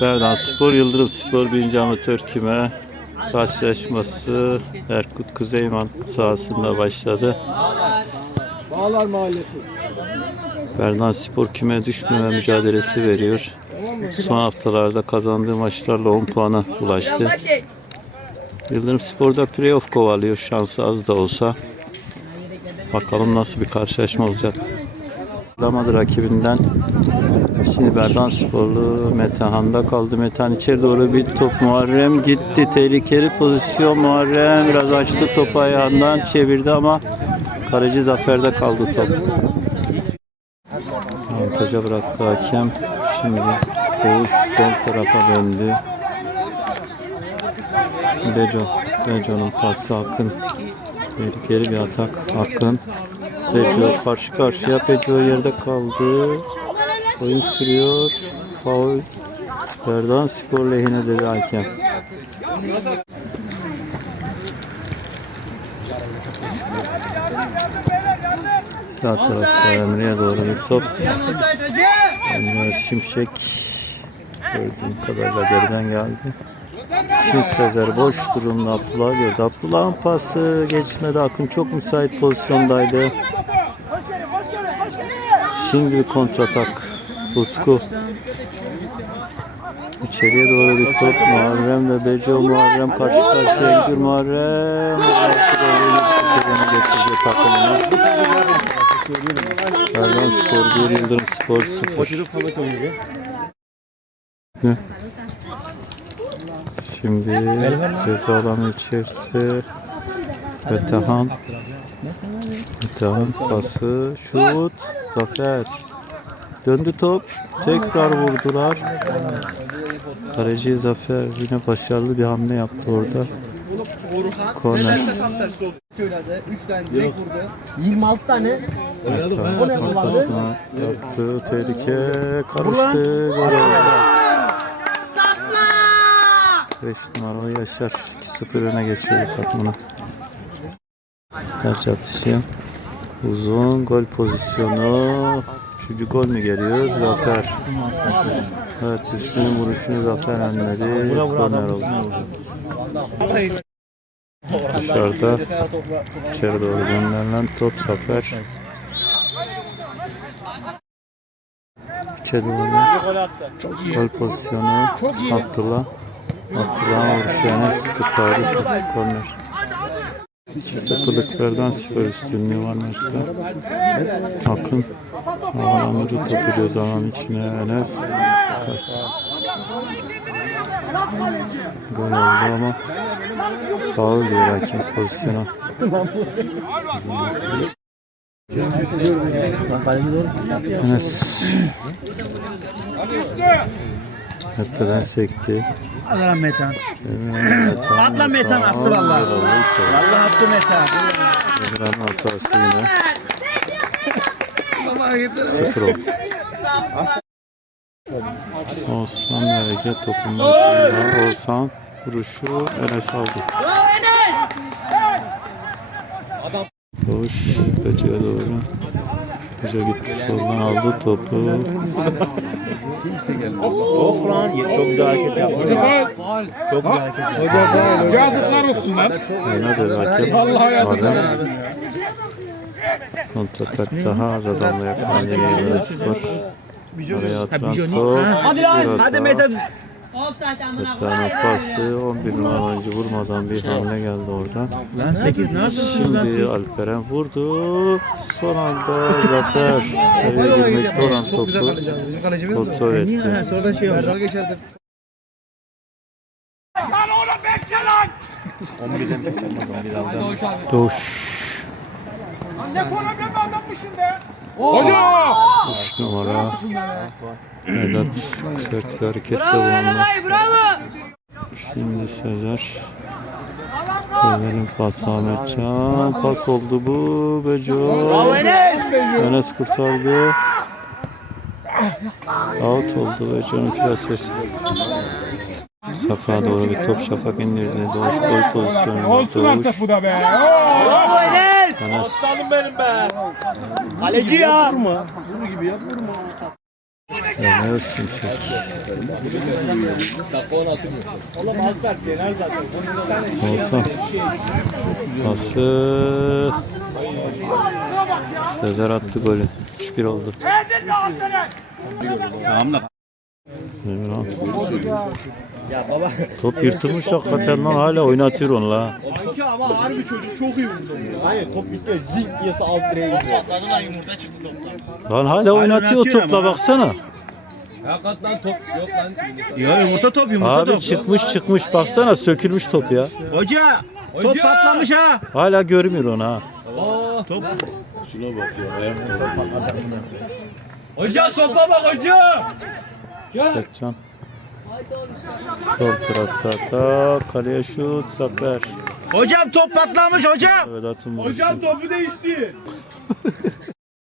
Berdan Spor, Yıldırım Spor 1. Amatör Küme karşılaşması Erkut Kuzeyman sahasında başladı. Bağlar Mahallesi. Berdan Spor küme düşmeme mücadelesi veriyor. Son haftalarda kazandığı maçlarla 10 puana ulaştı. Yıldırım Spor'da playoff kovalıyor şansı az da olsa. Bakalım nasıl bir karşılaşma olacak. Alamadı rakibinden. Şimdi Berdan Sporlu Metehan'da kaldı. Metehan içeri doğru bir top Muharrem gitti. Tehlikeli pozisyon Muharrem biraz açtı topu ayağından çevirdi ama kaleci Zafer'de kaldı top. Avantaja bıraktı hakem. Şimdi Koğuş sol tarafa döndü. Beco. Beco'nun pası Akın. Tehlikeli bir atak. Akın. Beco karşı karşıya. Beco yerde kaldı. Oyun sürüyor. Faul. Berdan skor lehine dedi hakem. Sağ tarafta Emre'ye doğru bir top. Emre Şimşek gördüğüm kadarıyla geriden geldi. Şimdi Sezer boş durumda Abdullah gördü. Abdullah'ın pası geçmedi. Akın çok müsait pozisyondaydı. Şimdi bir kontratak. Utku. İçeriye doğru bir top. Muharrem ve Beco Muharrem karşı karşıya gidiyor. Muharrem. Getirecek takımına. Erdoğan Spor 1, Yıldırım Spor 0. Koşurup Hamet oynuyor. Şimdi ceza alanı içerisi Metehan Metehan pası şut Zafer döndü top tekrar vurdular Kaleci Zafer yine başarılı bir hamle yaptı orada korner Köylerde 3 tane direkt vurdu. 26 tane. Metehan ortasına yaptı tehlike karıştı gol oldu 5 numaralı Yaşar 2-0 öne geçiyor takımını. Taç atışı. Uzun gol pozisyonu. Üçüncü gol mü geliyor? Zafer. Evet üstünün vuruşunu Zafer önledi. Korner oldu. Dışarıda içeri doğru gönderilen top Zafer. İçeri doğru gol pozisyonu. Abdullah. Abdullah'ın vuruşu Enes kurtardı. Korner. Sıfırlıklardan sıfır üstünlüğü var maçta. Akın topu göz alan içine Enes. Gol oldu ama faul diyor hakem pozisyona. Enes Hatta sekti. Allah'ım Metan. Atla Metan, attı vallahi. Allah attı Metan. Emirhan'ın hatası yine. Sıfır oldu. Oğuzhan ve Ege topun başında. Oğuzhan vuruşu Enes aldı. Koş Ece'ye doğru. Ece gitti soldan aldı topu. Of lan çok güzel hareket yaptı. Çok güzel hareket yaptı. Yazıklar olsun lan. Dedi hakem. Vallahi yazıklar olsun. Kontratak daha az adamla yakalandı Yıldırım Spor. Araya atılan top. Hadi lan hadi Metan. Metan'ın pası 11 numaralı oyuncu vurmadan bir hamle geldi orada. Lan 8 ne lan Şimdi Alperen vurdu. Son anda Zafer. Kaleye girmekte olan topu kontrol Niye etti. lan sonradan şey oldu. Doğuş. Hoca! 3 numara. Vedat sert harekette bulundu. Şimdi Sezer. Sezer'in pası Ahmetcan. Pas oldu bu. Beco. Enes kurtardı. Out oldu Beco'nun plasesi. Şafak'a doğru bir top Şafak indirdi. Doğuş gol pozisyonu. Olsun Doğuş. artık bu da be. Bravo Enes. Enes. Aslanım benim be. Kaleci ya. Vurma. Vurma gibi yap vurma. Yalnız Şimşek. Olsun. Pası. Sezer attı golü. 3-1 oldu. Tamam da. Emirhan. Top yırtılmış hakikaten lan hala oynatıyor onu la. Kanki ama harbi çocuk çok iyi vurdu. Hayır top bitti. Zing diyesi alt direğe gidiyor. Lan yumurta çıktı toptan. Lan hala oynatıyor oynatıyor topla ama. baksana. Hakikat lan top yok lan. Ya yumurta top yumurta Abi top. çıkmış çıkmış baksana sökülmüş top ya. Hoca. Top patlamış ha. Hala görmüyor onu ha. Top. Hoca topa bak hoca. Sercan. Sol tarafta da kaleye şut zafer. Hocam top patlamış hocam. Vuruşu. Hocam topu değişti.